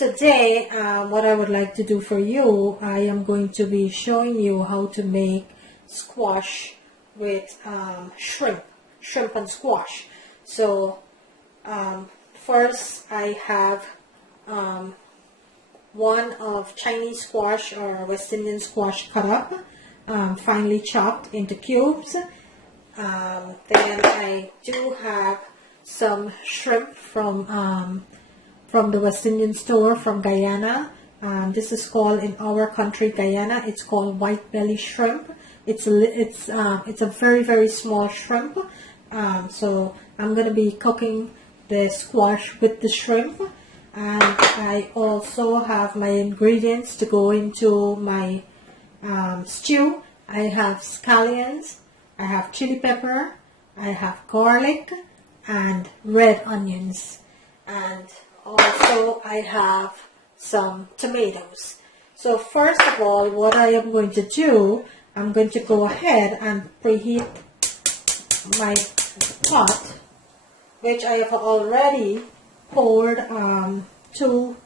Today, what I would like to do for you, I am going to be showing you how to make squash with shrimp and squash. So first I have one of Chinese squash or West Indian squash cut up, finely chopped into cubes. Then I do have some shrimp from the West Indian store from Guyana. This is called, in our country, Guyana, it's called white belly shrimp. It's a very, very small shrimp. So I'm going to be cooking the squash with the shrimp. And I also have my ingredients to go into my stew. I have scallions, I have chili pepper, I have garlic and red onions, and also I have some tomatoes. So first of all, what I am going to do, I'm going to go ahead and preheat my pot, which I have already poured 2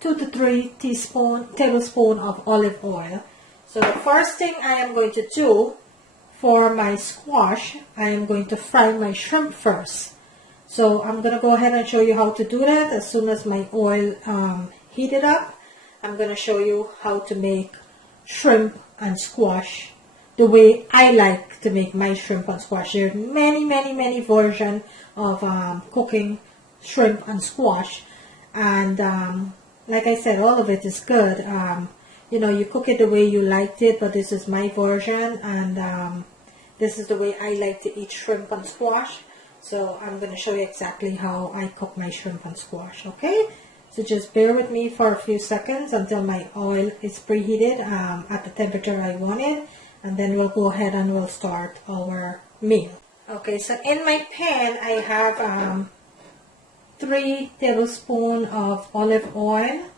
to 3 tablespoons of olive oil. So the first thing I am going to do for my squash, I am going to fry my shrimp first. So I'm going to go ahead and show you how to do that. As soon as my oil heated up, I'm going to show you how to make shrimp and squash the way I like to make my shrimp and squash. There are many versions of cooking shrimp and squash, and like I said, all of it is good. You know, you cook it the way you liked it, but this is my version, and this is the way I like to eat shrimp and squash. So I'm going to show you exactly how I cook my shrimp and squash, okay? So just bear with me for a few seconds until my oil is preheated at the temperature I want it, and then we'll go ahead and we'll start our meal. Okay, so in my pan I have 3 tablespoons of olive oil.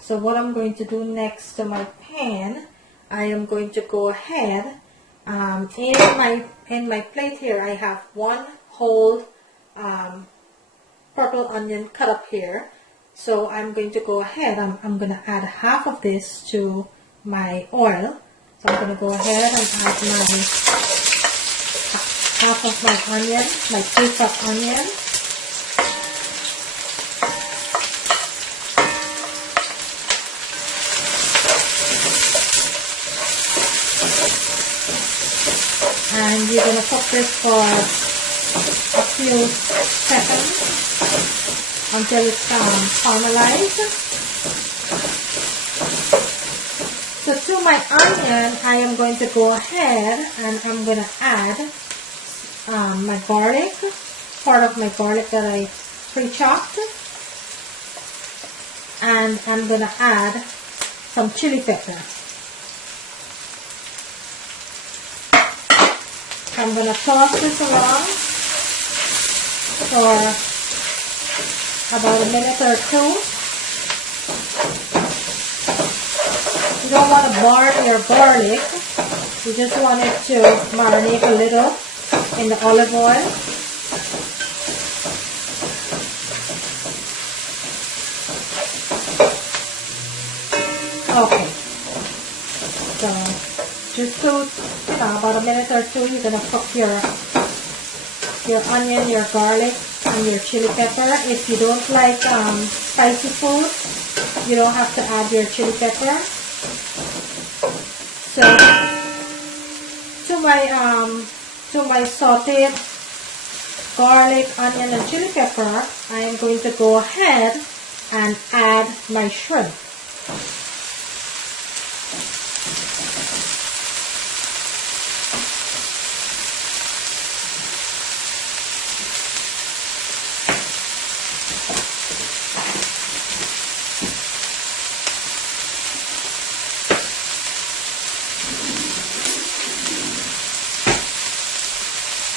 So what I'm going to do next to my pan, I am going to go ahead, in my plate here I have 1 whole purple onion cut up here. So I'm going to go ahead, I'm going to add half of this to my oil. So I'm going to go ahead and add my half of my onion, my 2-cup onion. And you're going to cook this for a few seconds until it's caramelized. So to my onion, I am going to go ahead and I'm going to add my garlic, part of my garlic that I pre-chopped. And I'm going to add some chili pepper. I'm going to toss this around for about a minute or 2. You don't want to burn your garlic. You just want it to marinate a little in the olive oil. Okay. So just about a minute or 2, you're going to cook your onion, your garlic, and your chili pepper. If you don't like spicy food, you don't have to add your chili pepper. So to my sauteed garlic, onion, and chili pepper, I am going to go ahead and add my shrimp.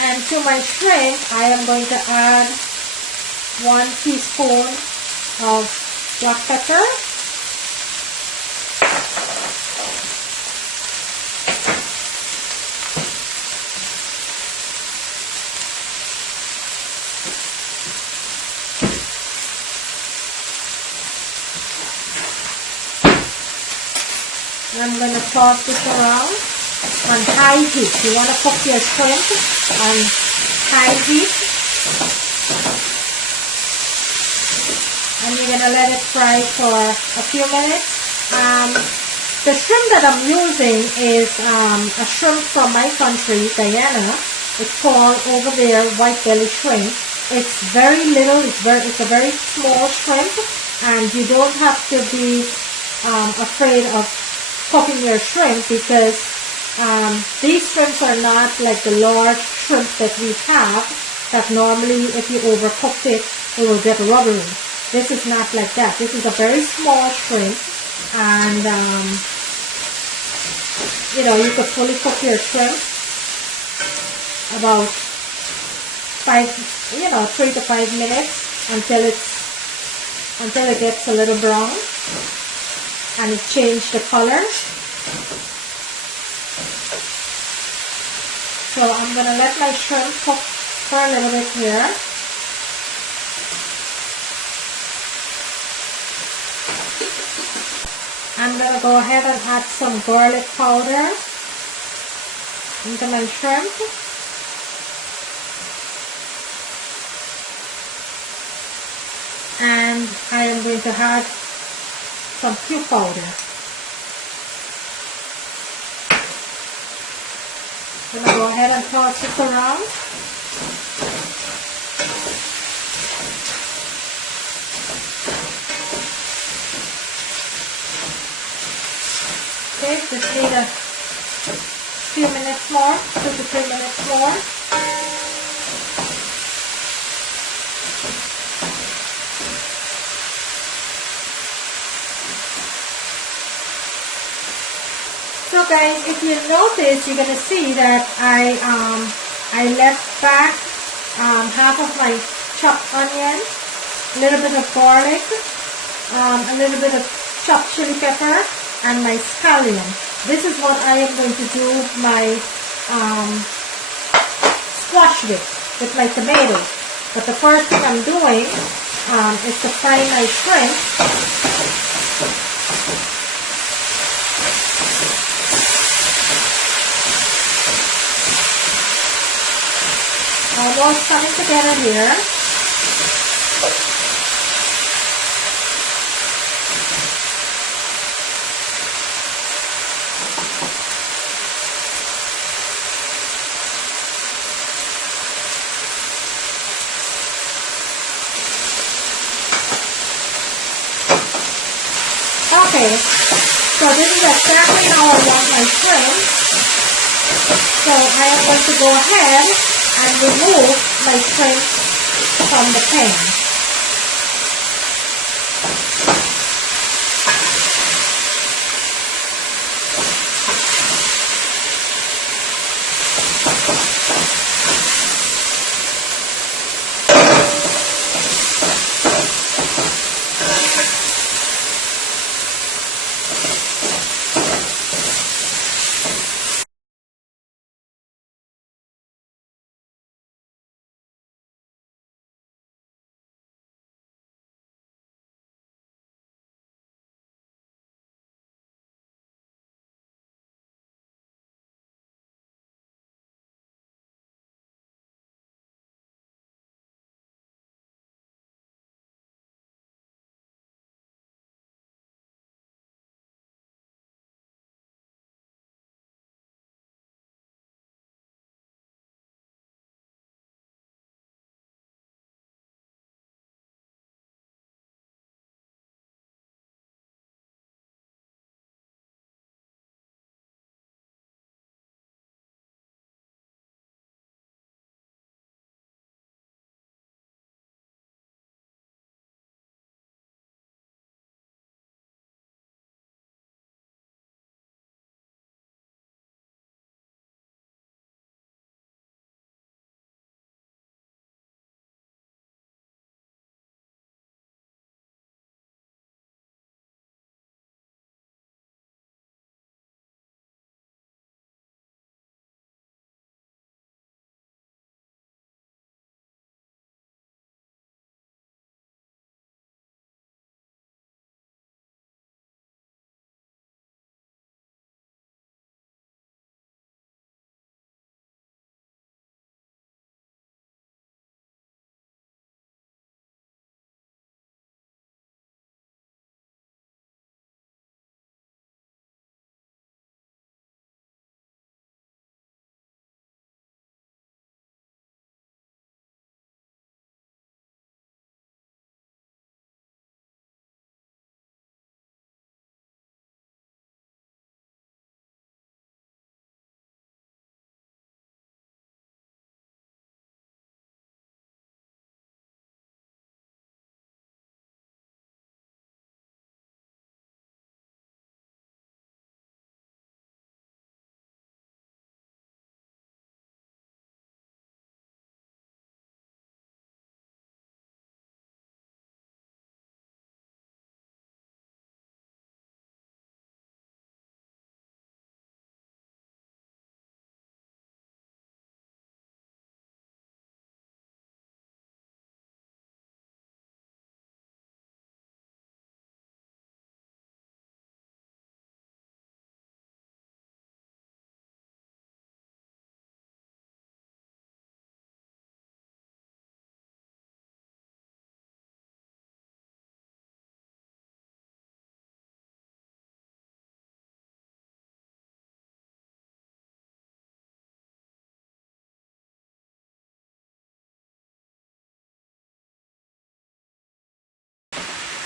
And to my shrimp, I am going to add 1 teaspoon of black pepper, And I'm going to toss this around on high heat. You want to cook your shrimp on high heat. And you're going to let it fry for a few minutes. The shrimp that I'm using is a shrimp from my country, Guyana. It's called over there white belly shrimp. It's very little. It's a very small shrimp, and you don't have to be afraid of cooking your shrimp, because these shrimps are not like the large shrimp that we have, that normally if you overcook it, it will get rubbery. This is not like that. This is a very small shrimp, and you know, you could fully cook your shrimp about 3 to 5 minutes until it gets a little brown and it changed the color. So I'm gonna let my shrimp cook for a little bit here. I'm going to go ahead and add some garlic powder into my shrimp. And I am going to add some cube powder. I'm going to go ahead and toss this around. Okay, just need a few minutes more, 2 to 3 minutes more. So guys, if you notice, you're gonna see that I left back half of my chopped onion, a little bit of garlic, a little bit of chopped chili pepper, and my scallion. This is what I am going to do my squash with my tomatoes. But the first thing I'm doing is to fry my shrimp. Almost coming together here. Okay, so this is exactly how I want my shrimp. So I am going to go ahead and remove my shrimp from the pan.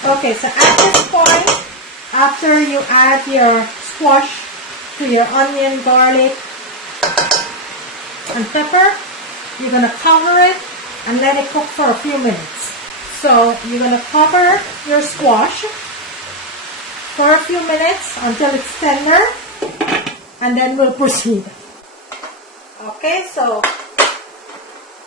Okay, so at this point, after you add your squash to your onion, garlic, and pepper, you're going to cover it and let it cook for a few minutes. So you're going to cover your squash for a few minutes until it's tender, and then we'll proceed. Okay, so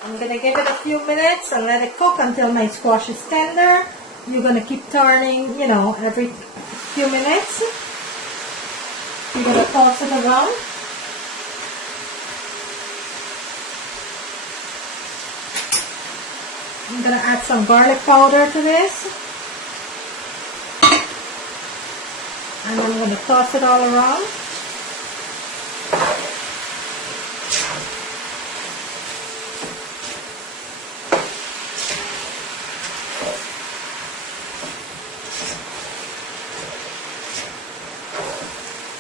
I'm going to give it a few minutes and let it cook until my squash is tender. You're going to keep turning, you know, every few minutes. You're going to toss it around. I'm going to add some garlic powder to this. And I'm going to toss it all around.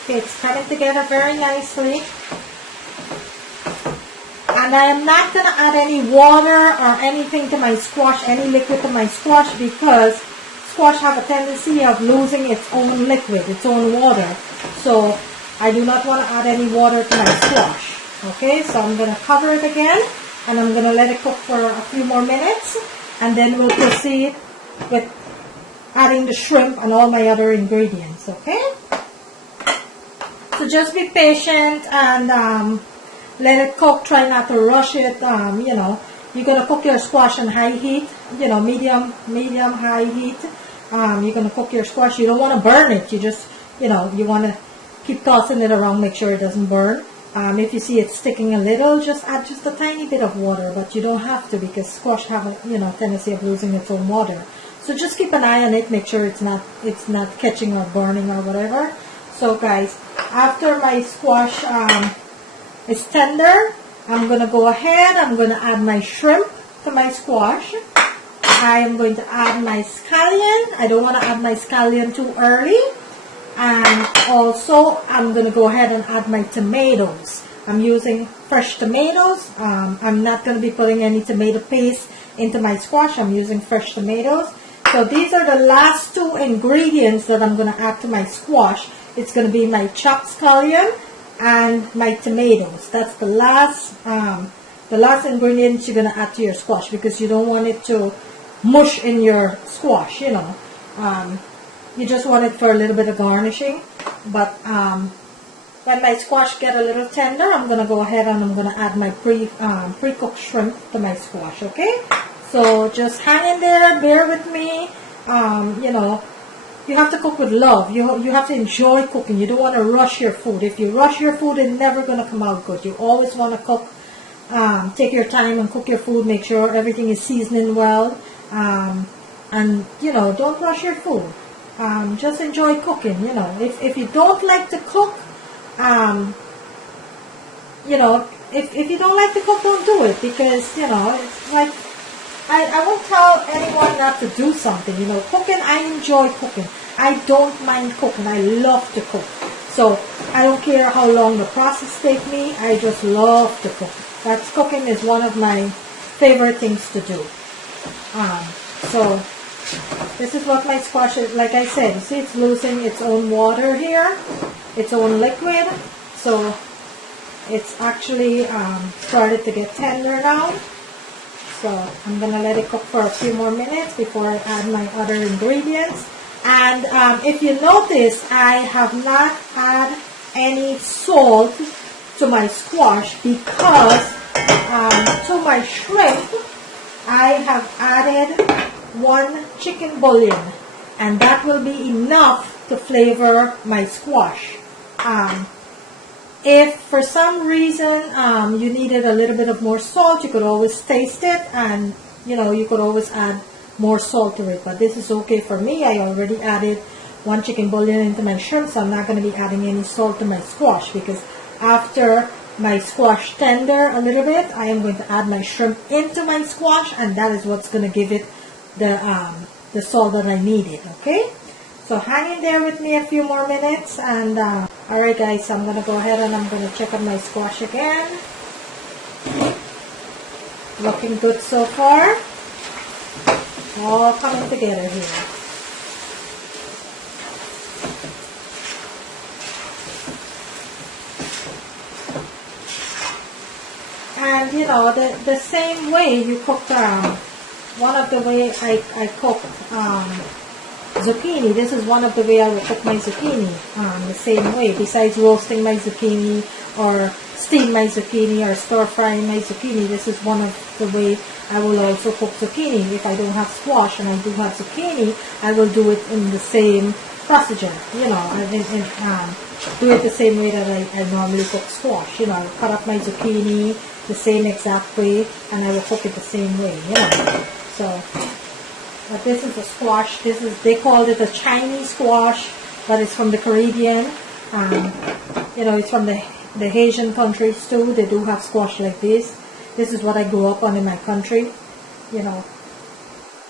Okay, it's coming together very nicely. And I am not going to add any water or anything to my squash, any liquid to my squash, because squash have a tendency of losing its own liquid, its own water. So I do not want to add any water to my squash. Okay, so I'm going to cover it again, and I'm going to let it cook for a few more minutes, and then we'll proceed with adding the shrimp and all my other ingredients. Okay, so just be patient and let it cook. Try not to rush it. You know, you're going to cook your squash on high heat, you know, medium, high heat. You're going to cook your squash. You don't want to burn it. You just, you know, you want to keep tossing it around, make sure it doesn't burn. If you see it sticking a little, just add just a tiny bit of water, but you don't have to, because squash have a, you know, tendency of losing its own water. So just keep an eye on it, make sure it's not catching or burning or whatever. So guys, after my squash is tender, I'm going to go ahead, I'm going to add my shrimp to my squash. I am going to add my scallion. I don't want to add my scallion too early. And also, I'm going to go ahead and add my tomatoes. I'm using fresh tomatoes. I'm not going to be putting any tomato paste into my squash. I'm using fresh tomatoes. So these are the last two ingredients that I'm going to add to my squash. It's going to be my chopped scallion and my tomatoes. That's the last ingredients you're going to add to your squash, because you don't want it to mush in your squash, you know. You just want it for a little bit of garnishing. But when my squash get a little tender, I'm going to go ahead and I'm going to add my pre-cooked shrimp to my squash, okay? So just hang in there, bear with me. You know, you have to cook with love. You have to enjoy cooking. You don't want to rush your food. If you rush your food, it's never going to come out good. You always want to cook, take your time and cook your food. Make sure everything is seasoning well. And, you know, don't rush your food. Just enjoy cooking, you know. If you don't like to cook, you know, if you don't like to cook, don't do it, because, you know, it's like, I won't tell anyone not to do something, you know. Cooking, I enjoy cooking. I don't mind cooking. I love to cook. So I don't care how long the process takes me. I just love to cook. Cooking is one of my favorite things to do. So this is what my squash is. Like I said, you see it's losing its own water here, its own liquid. So it's actually started to get tender now. So I'm going to let it cook for a few more minutes before I add my other ingredients. And if you notice, I have not added any salt to my squash, because to my shrimp, I have added 1 chicken bouillon, and that will be enough to flavor my squash. If for some reason you needed a little bit of more salt, you could always taste it, and you know, you could always add more salt to it. But this is okay for me. I already added 1 chicken bouillon into my shrimp, so I'm not going to be adding any salt to my squash, because after my squash tender a little bit, I am going to add my shrimp into my squash, and that is what's going to give it the salt that I needed. Okay, so hang in there with me a few more minutes, and alright guys, I'm going to go ahead and I'm going to check out my squash again. Looking good so far. All coming together here. And you know, the same way you cook, one of the way I cook zucchini, this is one of the way I will cook my zucchini, the same way. Besides roasting my zucchini or steam my zucchini or stir frying my zucchini, this is one of the way I will also cook zucchini. If I don't have squash and I do have zucchini, I will do it in the same procedure. You know, do it the same way that I normally cook squash. You know, I'll cut up my zucchini the same exact way and I will cook it the same way. You know, so. But this is a squash. They called it a Chinese squash, but it's from the Caribbean. You know, it's from the Asian countries too. They do have squash like this. This is what I grew up on in my country. You know.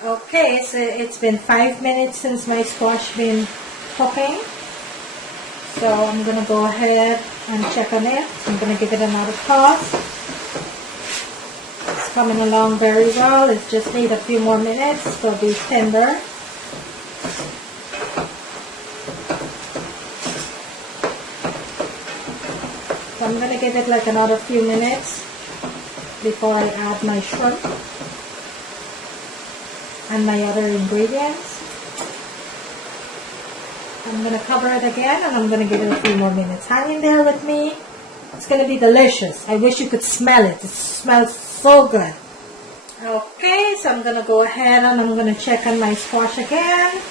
Okay, so it's been 5 minutes since my squash been cooking. So I'm gonna go ahead and check on it. I'm gonna give it another toss. Coming along very well. It just need a few more minutes to be tender. So I'm going to give it like another few minutes before I add my shrimp and my other ingredients. I'm going to cover it again and I'm going to give it a few more minutes. Hang in there with me. It's going to be delicious. I wish you could smell it. It smells so good. Okay, so I'm going to go ahead and I'm going to check on my squash again.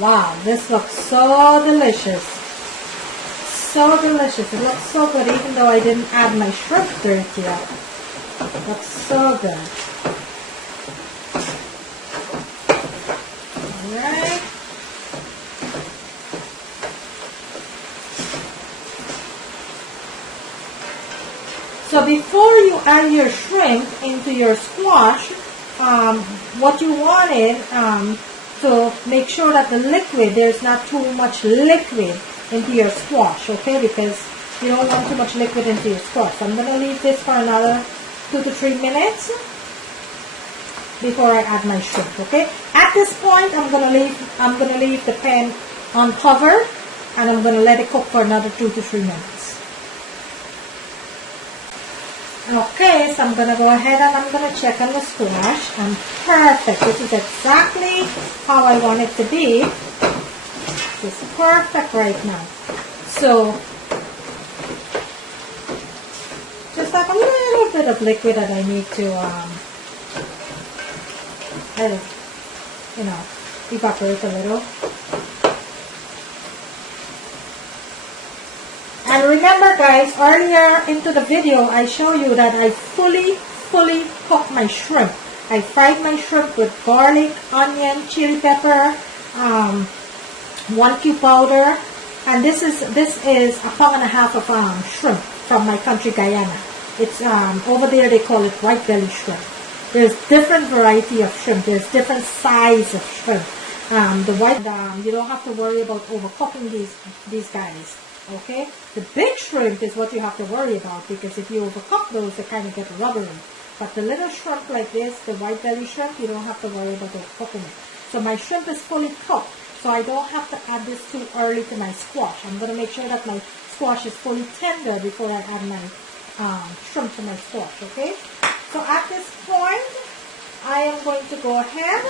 Wow, this looks so delicious. So delicious. It looks so good even though I didn't add my shrimp dirt yet. It looks so good. Alright. So before you add your shrimp into your squash, what you wanted to make sure that the liquid, there's not too much liquid into your squash, okay? Because you don't want too much liquid into your squash. So I'm going to leave this for another 2 to 3 minutes before I add my shrimp, okay? At this point, I'm going to leave the pan uncovered and I'm going to let it cook for another 2 to 3 minutes. Okay, so I'm going to go ahead and I'm going to check on the squash. And perfect. This is exactly how I want it to be. It's perfect right now. So, just like a little bit of liquid that I need to, evaporate a little. And remember guys, earlier into the video, I show you that I fully cooked my shrimp. I fried my shrimp with garlic, onion, chili pepper, 1 cube powder, and this is 1.5 pounds of shrimp from my country, Guyana. It's over there they call it white belly shrimp. There's different variety of shrimp. There's different size of shrimp. The white, you don't have to worry about overcooking these guys. Okay, the big shrimp is what you have to worry about because if you overcook those, they kind of get rubbery. But the little shrimp like this, the white belly shrimp, you don't have to worry about overcooking it. So my shrimp is fully cooked, so I don't have to add this too early to my squash. I'm going to make sure that my squash is fully tender before I add my shrimp to my squash. Okay, so at this point, I am going to go ahead,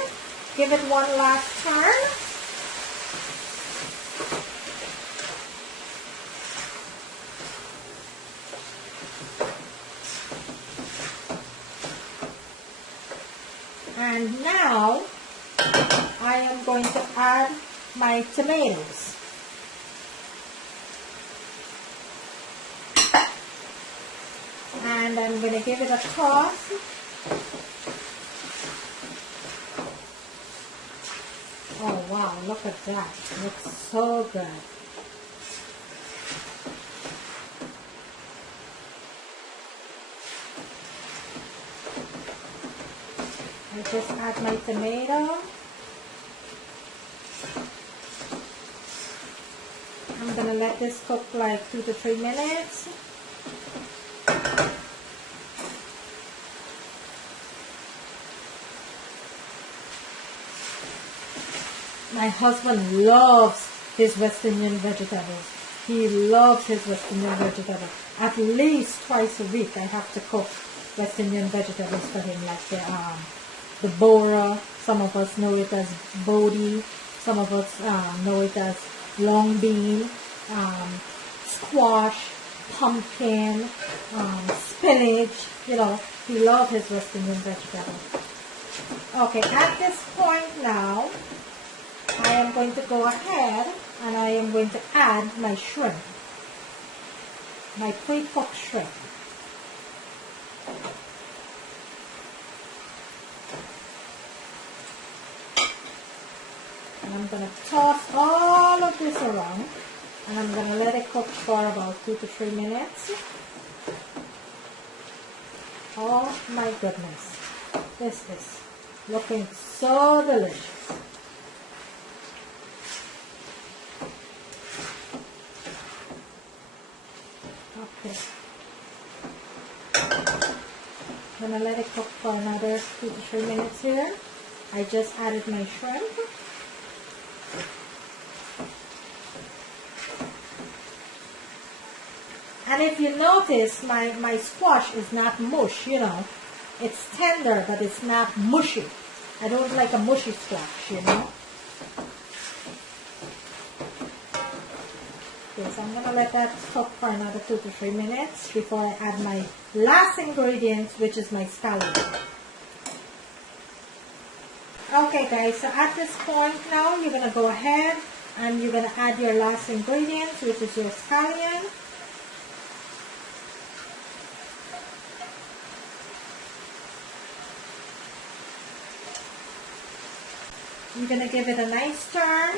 give it one last turn. And now, I am going to add my tomatoes. And I'm going to give it a toss. Oh wow, look at that. It looks so good. I just add my tomato. I'm going to let this cook like 2 to 3 minutes. My husband loves his West Indian vegetables. He loves his West Indian vegetables. at least twice a week I have to cook West Indian vegetables for him, like the bora. Some of us know it as bodhi. Some of us know it as long bean, squash, pumpkin, spinach. You know, he loves his West Indian vegetables. Okay, at this point now, I am going to go ahead and I am going to add my shrimp, my pre-cooked shrimp. And I'm going to toss all of this around and I'm going to let it cook for about 2 to 3 minutes. Oh my goodness, this is looking so delicious. Okay, I'm going to let it cook for another 2 to 3 minutes here. I just added my shrimp. And if you notice, my squash is not mush, you know. It's tender, but it's not mushy. I don't like a mushy squash, you know. Okay, so I'm going to let that cook for another 2 to 3 minutes before I add my last ingredient, which is my scallion. Okay guys, so at this point now, you're going to go ahead and you're going to add your last ingredient, which is your scallion. You're going to give it a nice turn.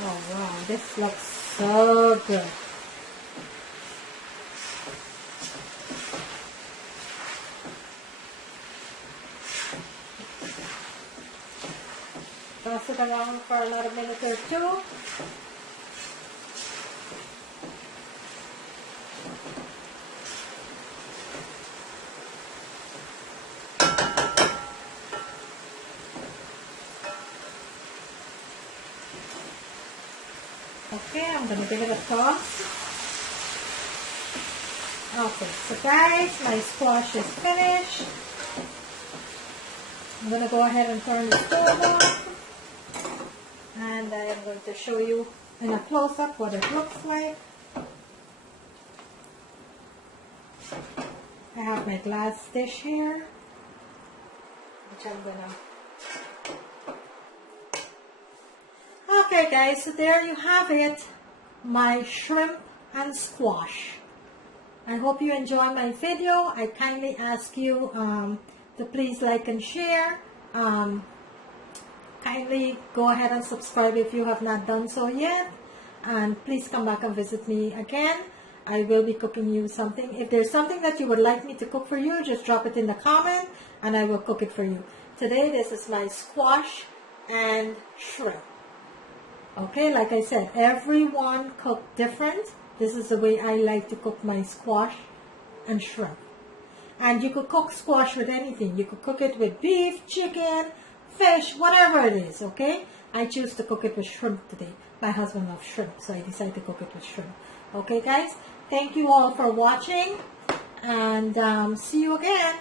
Oh wow, this looks so good. Toss it around for another minute or two. Okay, I'm going to give it a toss. Okay, so guys, my squash is finished. I'm going to go ahead and turn the stove off. And I am going to show you in a close-up what it looks like. I have my glass dish here, which I'm going to... Okay guys, so there you have it, my shrimp and squash. I hope you enjoy my video. I kindly ask you to please like and share. Kindly go ahead and subscribe if you have not done so yet. And please come back and visit me again. I will be cooking you something. If there's something that you would like me to cook for you, just drop it in the comment and I will cook it for you. Today, this is my squash and shrimp. Okay, like I said, everyone cook different. This is the way I like to cook my squash and shrimp. And you could cook squash with anything. You could cook it with beef, chicken, fish, whatever it is, okay? I choose to cook it with shrimp today. My husband loves shrimp, so I decided to cook it with shrimp. Okay, guys? Thank you all for watching, and see you again.